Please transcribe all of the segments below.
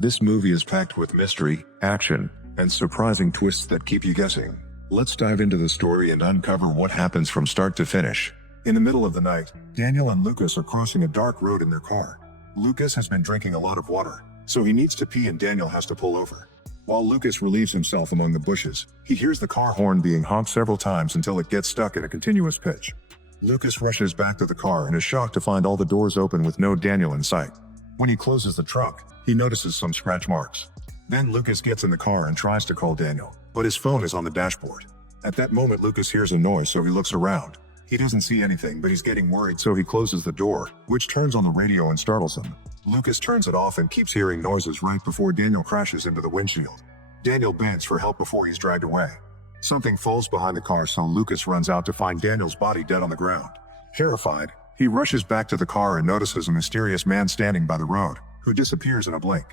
This movie is packed with mystery, action, and surprising twists that keep you guessing. Let's dive into the story and uncover what happens from start to finish. In the middle of the night, Daniel and Lucas are crossing a dark road in their car. Lucas has been drinking a lot of water, so he needs to pee and Daniel has to pull over. While Lucas relieves himself among the bushes, he hears the car horn being honked several times until it gets stuck in a continuous pitch. Lucas rushes back to the car and is shocked to find all the doors open with no Daniel in sight. When he closes the trunk, he notices some scratch marks. Then Lucas gets in the car and tries to call Daniel, but his phone is on the dashboard. At that moment Lucas hears a noise, so he looks around. He doesn't see anything, but he's getting worried, so he closes the door, which turns on the radio and startles him. Lucas turns it off and keeps hearing noises right before Daniel crashes into the windshield. Daniel begs for help before he's dragged away. Something falls behind the car, so Lucas runs out to find Daniel's body dead on the ground. Terrified, he rushes back to the car and notices a mysterious man standing by the road, who disappears in a blink.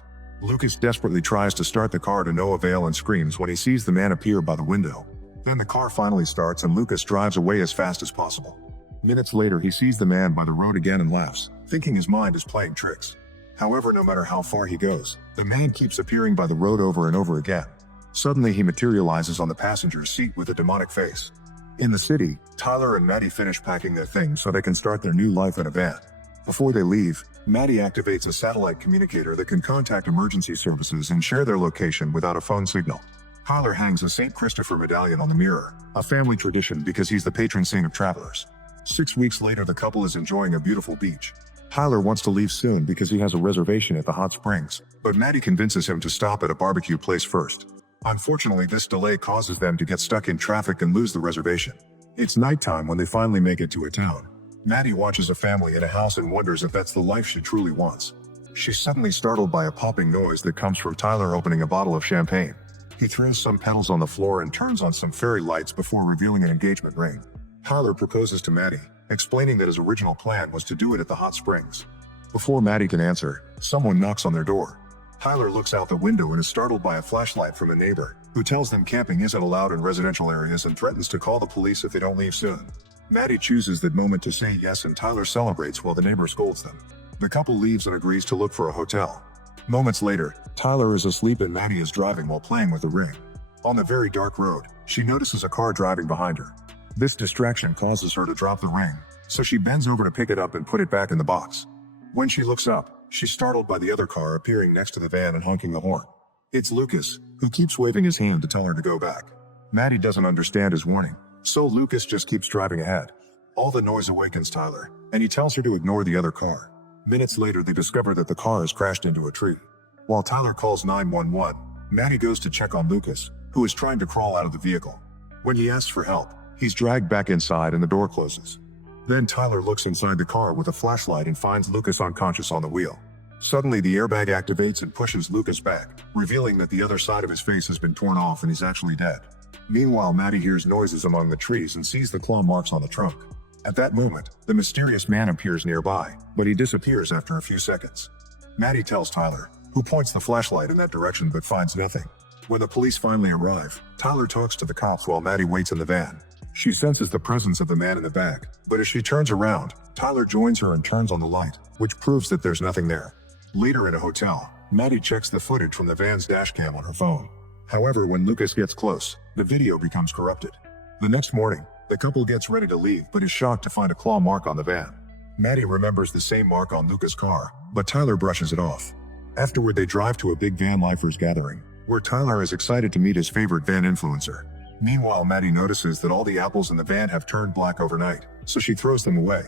Lucas desperately tries to start the car to no avail and screams when he sees the man appear by the window. Then the car finally starts and Lucas drives away as fast as possible. Minutes later he sees the man by the road again and laughs, thinking his mind is playing tricks. However, no matter how far he goes, the man keeps appearing by the road over and over again. Suddenly he materializes on the passenger's seat with a demonic face. In the city, Tyler and Maddie finish packing their things so they can start their new life in a van. Before they leave, Maddie activates a satellite communicator that can contact emergency services and share their location without a phone signal. Tyler hangs a St. Christopher medallion on the mirror, a family tradition because he's the patron saint of travelers. 6 weeks later the couple is enjoying a beautiful beach. Tyler wants to leave soon because he has a reservation at the hot springs, but Maddie convinces him to stop at a barbecue place first. Unfortunately, this delay causes them to get stuck in traffic and lose the reservation. It's nighttime when they finally make it to a town. Maddie watches a family in a house and wonders if that's the life she truly wants. She's suddenly startled by a popping noise that comes from Tyler opening a bottle of champagne. He throws some petals on the floor and turns on some fairy lights before revealing an engagement ring. Tyler proposes to Maddie, explaining that his original plan was to do it at the hot springs. Before Maddie can answer, someone knocks on their door. Tyler looks out the window and is startled by a flashlight from a neighbor, who tells them camping isn't allowed in residential areas and threatens to call the police if they don't leave soon. Maddie chooses that moment to say yes and Tyler celebrates while the neighbor scolds them. The couple leaves and agrees to look for a hotel. Moments later, Tyler is asleep and Maddie is driving while playing with the ring. On the very dark road, she notices a car driving behind her. This distraction causes her to drop the ring, so she bends over to pick it up and put it back in the box. When she looks up, she's startled by the other car appearing next to the van and honking the horn. It's Lucas, who keeps waving his hand to tell her to go back. Maddie doesn't understand his warning, so Lucas just keeps driving ahead. All the noise awakens Tyler, and he tells her to ignore the other car. Minutes later they discover that the car has crashed into a tree. While Tyler calls 911, Maddie goes to check on Lucas, who is trying to crawl out of the vehicle. When he asks for help, he's dragged back inside and the door closes. Then Tyler looks inside the car with a flashlight and finds Lucas unconscious on the wheel. Suddenly the airbag activates and pushes Lucas back, revealing that the other side of his face has been torn off and he's actually dead. Meanwhile, Maddie hears noises among the trees and sees the claw marks on the trunk. At that moment, the mysterious man appears nearby, but he disappears after a few seconds. Maddie tells Tyler, who points the flashlight in that direction but finds nothing. When the police finally arrive, Tyler talks to the cops while Maddie waits in the van. She senses the presence of the man in the back, but as she turns around, Tyler joins her and turns on the light, which proves that there's nothing there. Later in a hotel, Maddie checks the footage from the van's dashcam on her phone. However, when Lucas gets close, the video becomes corrupted. The next morning, the couple gets ready to leave but is shocked to find a claw mark on the van. Maddie remembers the same mark on Lucas' car, but Tyler brushes it off. Afterward, they drive to a big van lifers gathering, where Tyler is excited to meet his favorite van influencer. Meanwhile, Maddie notices that all the apples in the van have turned black overnight, so she throws them away.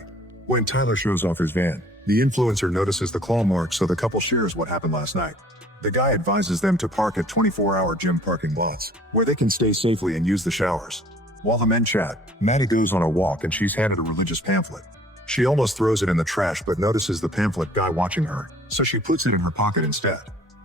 When Tyler shows off his van, the influencer notices the claw mark, so the couple shares what happened last night. The guy advises them to park at 24-hour gym parking lots, where they can stay safely and use the showers. While the men chat, Maddie goes on a walk and she's handed a religious pamphlet. She almost throws it in the trash but notices the pamphlet guy watching her, so she puts it in her pocket instead.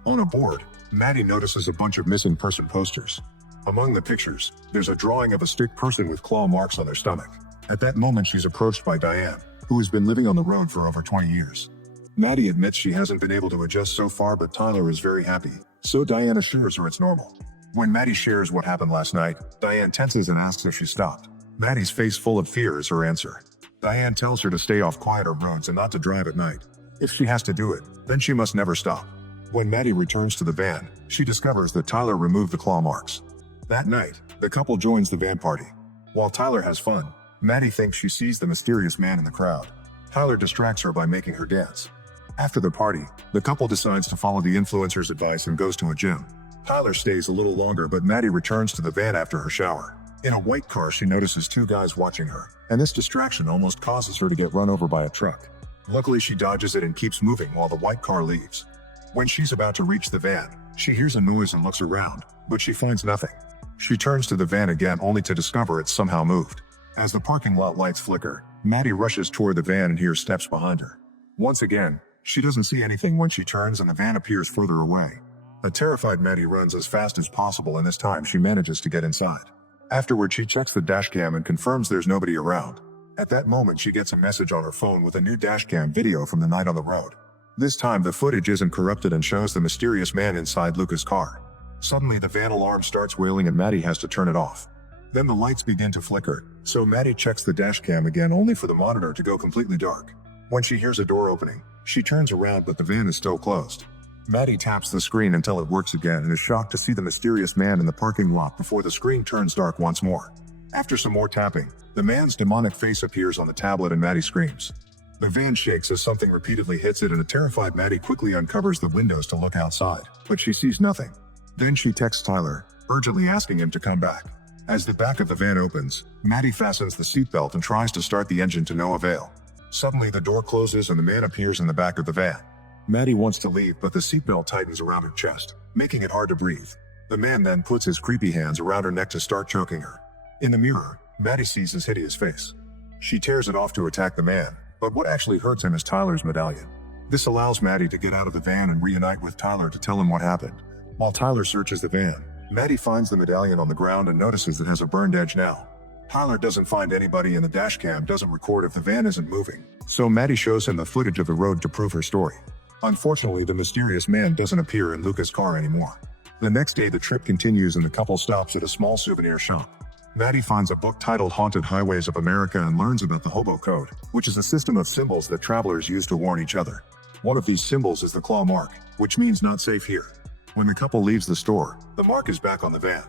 On a board, Maddie notices a bunch of missing person posters. Among the pictures, there's a drawing of a stick person with claw marks on their stomach. At that moment she's approached by Diane, who has been living on the road for over 20 years. Maddie admits she hasn't been able to adjust so far, but Tyler is very happy, so Diane assures her it's normal. When Maddie shares what happened last night, Diane tenses and asks if she stopped. Maddie's face full of fear is her answer. Diane tells her to stay off quieter roads and not to drive at night. If she has to do it, then she must never stop. When Maddie returns to the van, she discovers that Tyler removed the claw marks. That night, the couple joins the van party. While Tyler has fun, Maddie thinks she sees the mysterious man in the crowd. Tyler distracts her by making her dance. After the party, the couple decides to follow the influencer's advice and goes to a gym. Tyler stays a little longer, but Maddie returns to the van after her shower. In a white car, she notices two guys watching her, and this distraction almost causes her to get run over by a truck. Luckily, she dodges it and keeps moving while the white car leaves. When she's about to reach the van, she hears a noise and looks around, but she finds nothing. She turns to the van again only to discover it's somehow moved. As the parking lot lights flicker, Maddie rushes toward the van and hears steps behind her. Once again, she doesn't see anything when she turns and the van appears further away. A terrified Maddie runs as fast as possible, and this time she manages to get inside. Afterward, she checks the dashcam and confirms there's nobody around. At that moment, she gets a message on her phone with a new dashcam video from the night on the road. This time, the footage isn't corrupted and shows the mysterious man inside Luca's car. Suddenly, the van alarm starts wailing and Maddie has to turn it off. Then the lights begin to flicker, so Maddie checks the dashcam again only for the monitor to go completely dark. When she hears a door opening, she turns around but the van is still closed. Maddie taps the screen until it works again and is shocked to see the mysterious man in the parking lot before the screen turns dark once more. After some more tapping, the man's demonic face appears on the tablet and Maddie screams. The van shakes as something repeatedly hits it, and a terrified Maddie quickly uncovers the windows to look outside, but she sees nothing. Then she texts Tyler, urgently asking him to come back. As the back of the van opens, Maddie fastens the seatbelt and tries to start the engine to no avail. Suddenly the door closes and the man appears in the back of the van. Maddie wants to leave, but the seatbelt tightens around her chest, making it hard to breathe. The man then puts his creepy hands around her neck to start choking her. In the mirror, Maddie sees his hideous face. She tears it off to attack the man, but what actually hurts him is Tyler's medallion. This allows Maddie to get out of the van and reunite with Tyler to tell him what happened. While Tyler searches the van, Maddie finds the medallion on the ground and notices it has a burned edge now. Tyler doesn't find anybody and the dashcam doesn't record if the van isn't moving, so Maddie shows him the footage of the road to prove her story. Unfortunately, the mysterious man doesn't appear in Luca's car anymore. The next day, the trip continues and the couple stops at a small souvenir shop. Maddie finds a book titled Haunted Highways of America and learns about the Hobo Code, which is a system of symbols that travelers use to warn each other. One of these symbols is the claw mark, which means not safe here. When the couple leaves the store, the mark is back on the van.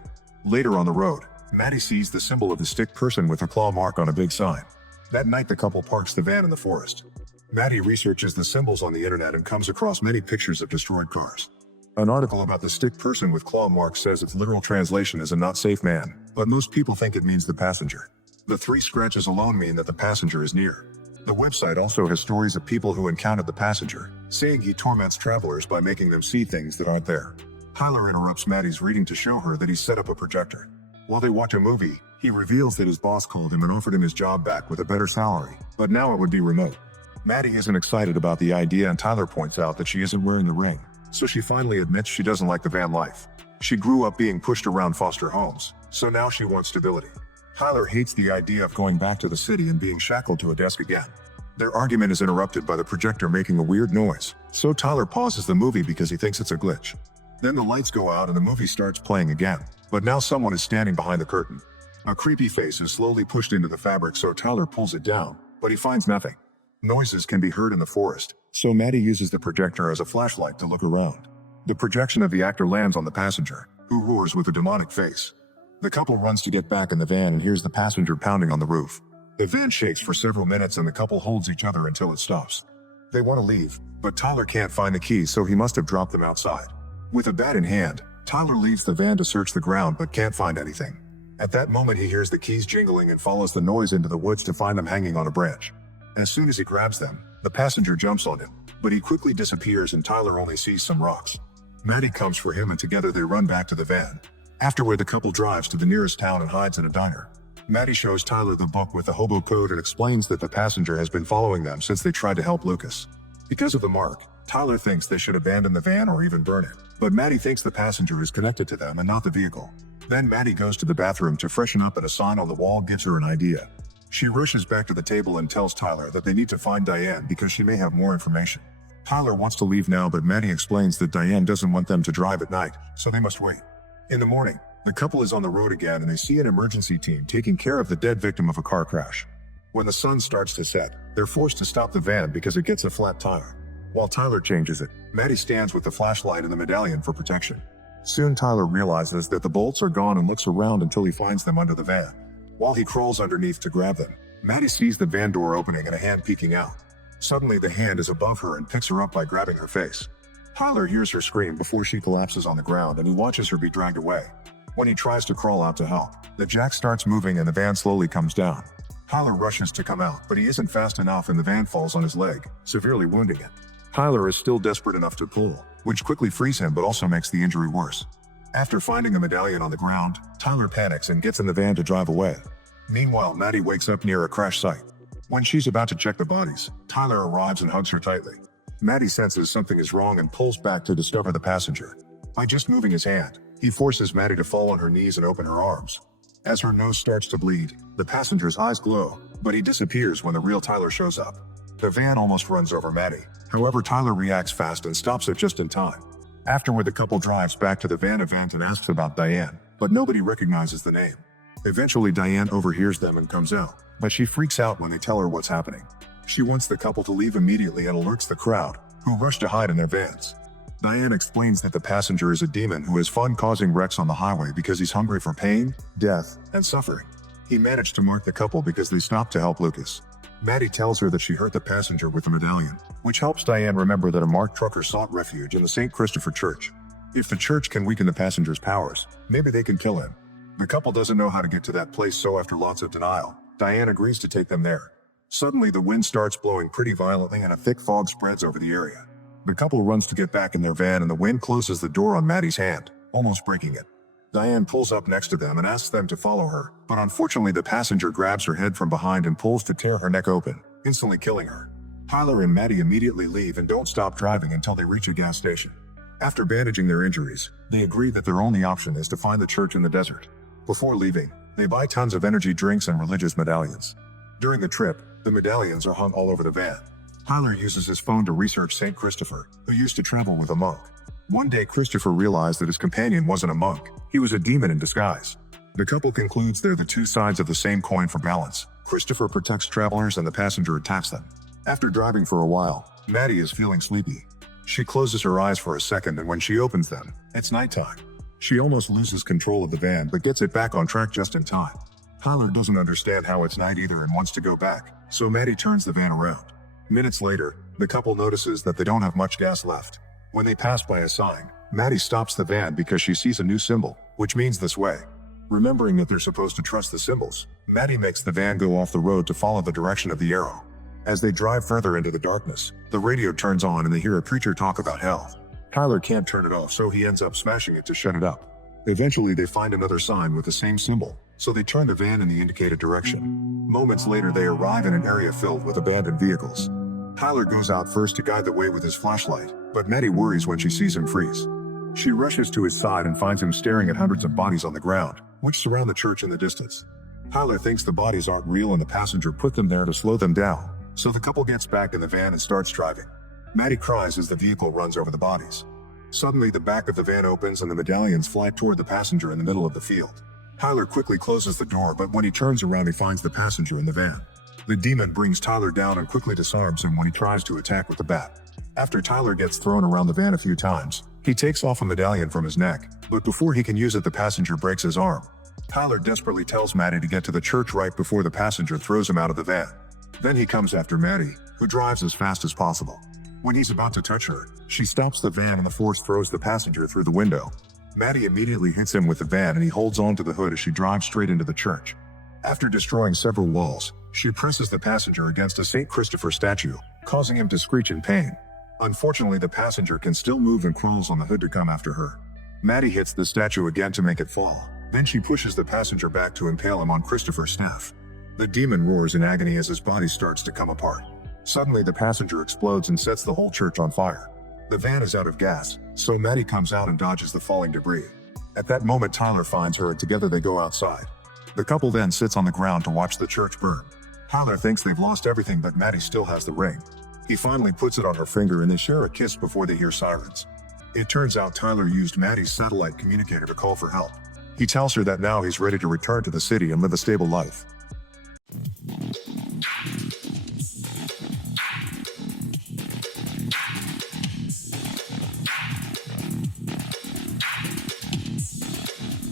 Later on the road, Maddie sees the symbol of the stick person with a claw mark on a big sign. That night, the couple parks the van in the forest. Maddie researches the symbols on the internet and comes across many pictures of destroyed cars. An article about the stick person with claw marks says its literal translation is a not safe man, but most people think it means the passenger. The 3 scratches alone mean that the passenger is near. The website also has stories of people who encountered the passenger, saying he torments travelers by making them see things that aren't there. Tyler interrupts Maddie's reading to show her that he's set up a projector. While they watch a movie, he reveals that his boss called him and offered him his job back with a better salary, but now it would be remote. Maddie isn't excited about the idea and Tyler points out that she isn't wearing the ring, so she finally admits she doesn't like the van life. She grew up being pushed around foster homes, so now she wants stability. Tyler hates the idea of going back to the city and being shackled to a desk again. Their argument is interrupted by the projector making a weird noise, so Tyler pauses the movie because he thinks it's a glitch. Then the lights go out and the movie starts playing again, but now someone is standing behind the curtain. A creepy face is slowly pushed into the fabric, so Tyler pulls it down, but he finds nothing. Noises can be heard in the forest, so Maddie uses the projector as a flashlight to look around. The projection of the actor lands on the passenger, who roars with a demonic face. The couple runs to get back in the van and hears the passenger pounding on the roof. The van shakes for several minutes and the couple holds each other until it stops. They want to leave, but Tyler can't find the keys, so he must have dropped them outside. With a bat in hand, Tyler leaves the van to search the ground but can't find anything. At that moment, he hears the keys jingling and follows the noise into the woods to find them hanging on a branch. As soon as he grabs them, the passenger jumps on him, but he quickly disappears and Tyler only sees some rocks. Maddie comes for him and together they run back to the van. Afterward, the couple drives to the nearest town and hides in a diner. Maddie shows Tyler the book with the hobo code and explains that the passenger has been following them since they tried to help Lucas. Because of the mark, Tyler thinks they should abandon the van or even burn it, but Maddie thinks the passenger is connected to them and not the vehicle. Then Maddie goes to the bathroom to freshen up and a sign on the wall gives her an idea. She rushes back to the table and tells Tyler that they need to find Diane because she may have more information. Tyler wants to leave now, but Maddie explains that Diane doesn't want them to drive at night, so they must wait. In the morning, the couple is on the road again and they see an emergency team taking care of the dead victim of a car crash. When the sun starts to set, they're forced to stop the van because it gets a flat tire. While Tyler changes it, Maddie stands with the flashlight and the medallion for protection. Soon Tyler realizes that the bolts are gone and looks around until he finds them under the van. While he crawls underneath to grab them, Maddie sees the van door opening and a hand peeking out. Suddenly the hand is above her and picks her up by grabbing her face. Tyler hears her scream before she collapses on the ground and he watches her be dragged away. When he tries to crawl out to help, the jack starts moving and the van slowly comes down. Tyler rushes to come out, but he isn't fast enough and the van falls on his leg, severely wounding it. Tyler is still desperate enough to pull, which quickly frees him but also makes the injury worse. After finding the medallion on the ground, Tyler panics and gets in the van to drive away. Meanwhile, Maddie wakes up near a crash site. When she's about to check the bodies, Tyler arrives and hugs her tightly. Maddie senses something is wrong and pulls back to discover the passenger. By just moving his hand, he forces Maddie to fall on her knees and open her arms. As her nose starts to bleed, the passenger's eyes glow, but he disappears when the real Tyler shows up. The van almost runs over Maddie. However, Tyler reacts fast and stops it just in time. Afterward, the couple drives back to the van event and asks about Diane, but nobody recognizes the name. Eventually, Diane overhears them and comes out, but she freaks out when they tell her what's happening. She wants the couple to leave immediately and alerts the crowd, who rush to hide in their vans. Diane explains that the passenger is a demon who has fun causing wrecks on the highway because he's hungry for pain, death, and suffering. He managed to mark the couple because they stopped to help Lucas. Maddie tells her that she hurt the passenger with the medallion, which helps Diane remember that a marked trucker sought refuge in the St. Christopher Church. If the church can weaken the passenger's powers, maybe they can kill him. The couple doesn't know how to get to that place, so after lots of denial, Diane agrees to take them there. Suddenly, the wind starts blowing pretty violently and a thick fog spreads over the area. The couple runs to get back in their van and the wind closes the door on Maddie's hand, almost breaking it. Diane pulls up next to them and asks them to follow her, but unfortunately the passenger grabs her head from behind and pulls to tear her neck open, instantly killing her. Tyler and Maddie immediately leave and don't stop driving until they reach a gas station. After bandaging their injuries, they agree that their only option is to find the church in the desert. Before leaving, they buy tons of energy drinks and religious medallions. During the trip, the medallions are hung all over the van. Tyler uses his phone to research St. Christopher, who used to travel with a monk. One day, Christopher realized that his companion wasn't a monk, he was a demon in disguise. The couple concludes they're the two sides of the same coin for balance. Christopher protects travelers and the passenger attacks them. After driving for a while, Maddie is feeling sleepy. She closes her eyes for a second and when she opens them, it's nighttime. She almost loses control of the van but gets it back on track just in time. Tyler doesn't understand how it's night either and wants to go back, so Maddie turns the van around. Minutes later, the couple notices that they don't have much gas left. When they pass by a sign, Maddie stops the van because she sees a new symbol, which means this way. Remembering that they're supposed to trust the symbols, Maddie makes the van go off the road to follow the direction of the arrow. As they drive further into the darkness, the radio turns on and they hear a preacher talk about hell. Tyler can't turn it off, so he ends up smashing it to shut it up. Eventually, they find another sign with the same symbol, so they turn the van in the indicated direction. Moments later, they arrive in an area filled with abandoned vehicles. Tyler goes out first to guide the way with his flashlight, but Maddie worries when she sees him freeze. She rushes to his side and finds him staring at hundreds of bodies on the ground, which surround the church in the distance. Tyler thinks the bodies aren't real and the passenger put them there to slow them down, so the couple gets back in the van and starts driving. Maddie cries as the vehicle runs over the bodies. Suddenly, the back of the van opens and the medallions fly toward the passenger in the middle of the field. Tyler quickly closes the door, but when he turns around, he finds the passenger in the van. The demon brings Tyler down and quickly disarms him when he tries to attack with the bat. After Tyler gets thrown around the van a few times, he takes off a medallion from his neck, but before he can use it, the passenger breaks his arm. Tyler desperately tells Maddie to get to the church right before the passenger throws him out of the van. Then he comes after Maddie, who drives as fast as possible. When he's about to touch her, she stops the van and the force throws the passenger through the window. Maddie immediately hits him with the van and he holds on to the hood as she drives straight into the church. After destroying several walls, she presses the passenger against a St. Christopher statue, causing him to screech in pain. Unfortunately, the passenger can still move and crawls on the hood to come after her. Maddie hits the statue again to make it fall. Then she pushes the passenger back to impale him on Christopher's staff. The demon roars in agony as his body starts to come apart. Suddenly, the passenger explodes and sets the whole church on fire. The van is out of gas, so Maddie comes out and dodges the falling debris. At that moment, Tyler finds her and together they go outside. The couple then sits on the ground to watch the church burn. Tyler thinks they've lost everything, but Maddie still has the ring. He finally puts it on her finger and they share a kiss before they hear sirens. It turns out Tyler used Maddie's satellite communicator to call for help. He tells her that now he's ready to return to the city and live a stable life.